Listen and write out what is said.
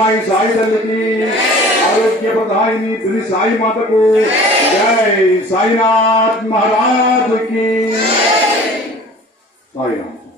मई साई तल की आरोग्य बधाई श्री साई माता को जय साईनाथ महाराज की साईनाथ